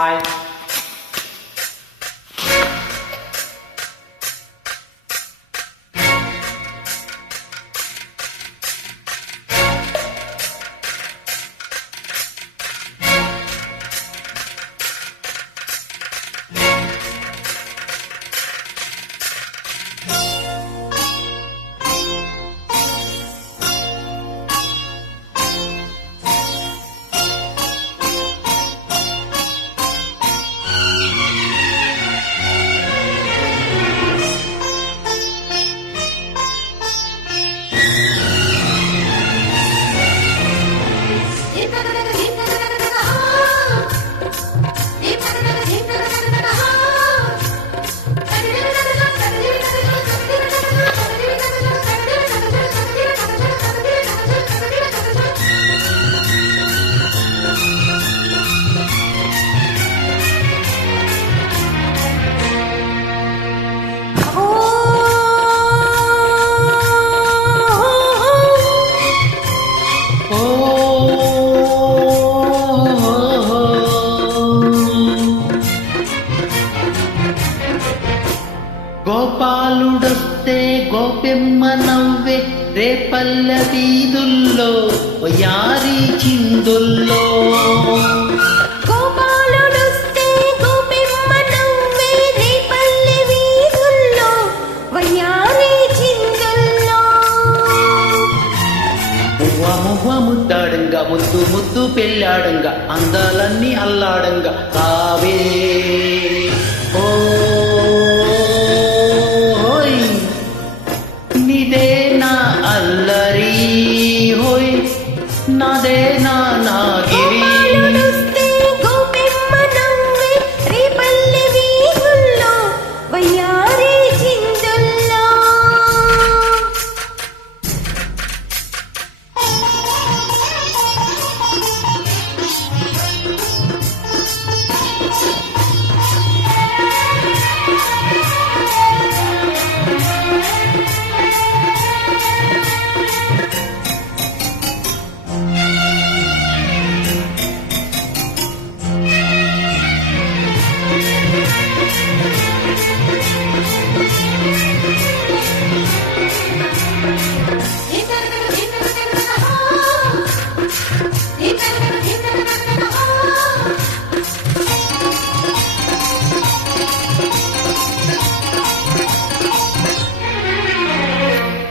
Hi. గోపాలుడొస్తే Gopemma నవ్వే రేపల్ల వీధుల్లో యారి చిందుల్లో. గోపాలుడొస్తే గోపెమ్మ నవ్వే రేపల్ల వీధుల్లో వయ్యారి చిందుల్లో. మువ్వ ముద్దాడంగా ముద్దు ముద్దు పెళ్ళాడంగా అందాలన్నీ అల్లాడంగా కావే ఓ నిదే నా అల్లరి హోయ్ నాదే నా నాగిరి. గోపాలుడొస్తే గోపెమ్మ నవ్వే రేపల్ల వీధుల్లో వయ్యారి చిందుల్లో.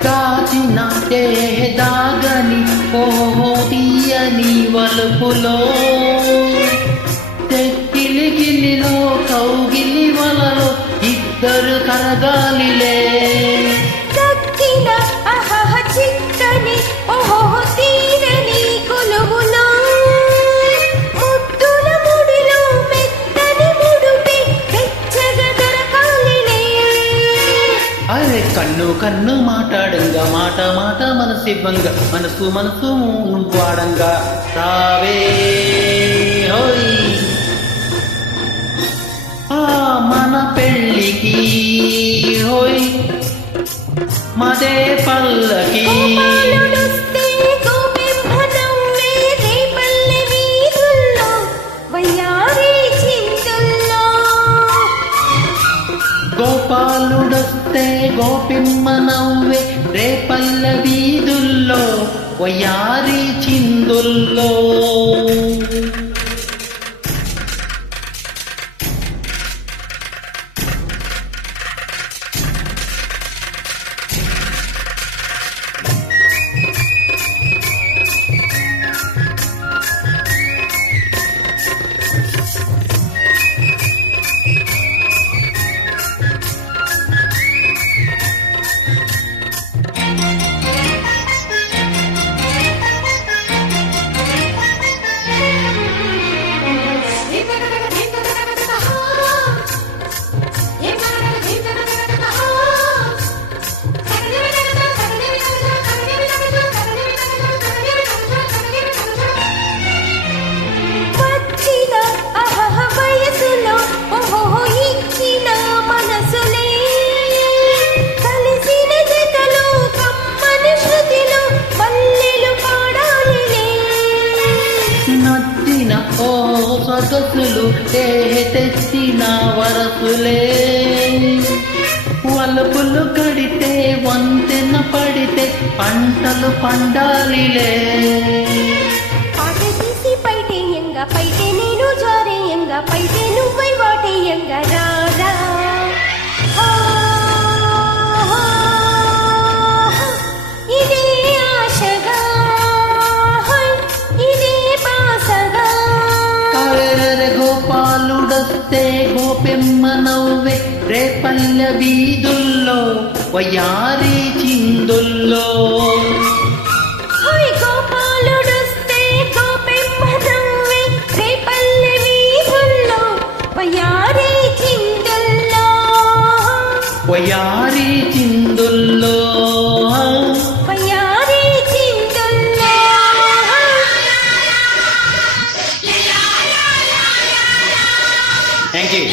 కాచిన దాగని ఓహో తీయని వలుపులో తెక్కిలిగిలిలో కౌగిలి వలలో ఇద్దరు కరగాలిలే. దక్కిన అహహ చిక్కని ఓహో తీరని కొలువులో ముద్దుల ముడిలో మెత్తని ముడుపే వెచ్చగా దొరకాలిలే. అరే కన్ను కన్ను మాట్లాడంగా మాట మాట మనసివ్వంగా మనసు మనసు వాడంగా రావే హోయ్ ఆ మన పెళ్ళికి హోయ్ మదే పల్లకి. గోపాలుడొస్తే గోపెమ్మ నవ్వే రేపల్ల వీధుల్లో వయ్యారి చిందుల్లో. గోపాలుడొస్తే గోపిమ్మ నవ్వే రేపల్ల వీధుల్లో వయారి చిందుల్లో. సొగసులు తెచ్చిన వరసులే వలపులు కడితే వంతెన పడితే పంటలు పండాలిలే పాట తీసి పైటేయంగా పైటే నేను జారేయంగా పైటే నువ్వై వాటేయంగా రారా ఇదే ఆశగా ఇదే బాసగా అరెరెరె గోపాలుడొస్తే గోపెమ్మ నవ్వే రేపల్లె వీధుల్లో వయారి చిందుల్లో గోపాలుడొస్తే గోపెమ్మ నవ్వే రేపల్లె వీధుల్లో వయారి చిందుల్లో వయారి చిందుల్లో వయారి చిందుల్లో థ్యాంక్ యూ